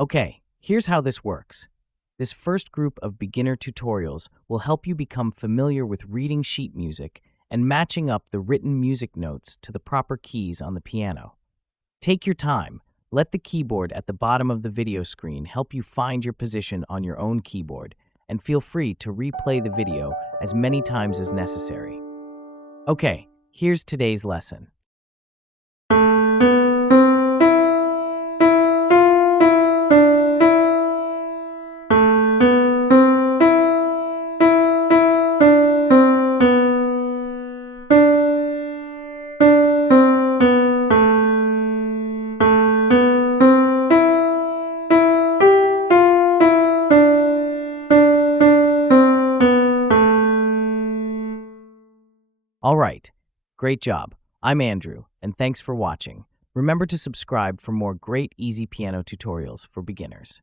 Okay, here's how this works. This first group of beginner tutorials will help you become familiar with reading sheet music and matching up the written music notes to the proper keys on the piano. Take your time. Let the keyboard at the bottom of the video screen help you find your position on your own keyboard, and feel free to replay the video as many times as necessary. Okay, here's today's lesson. All right, great job. I'm Andrew, and thanks for watching. Remember to subscribe for more great easy piano tutorials for beginners.